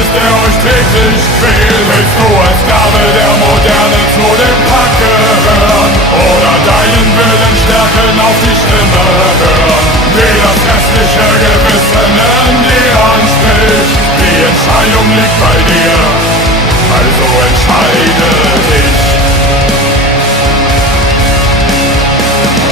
ist, der euch täglich quält? Willst du als Sklave der Moderne zu dem Pack gehören? Oder deinen Willen stärken, auf die Stimme hören, die das restliche Gewissen in dir anspricht? Die Entscheidung liegt bei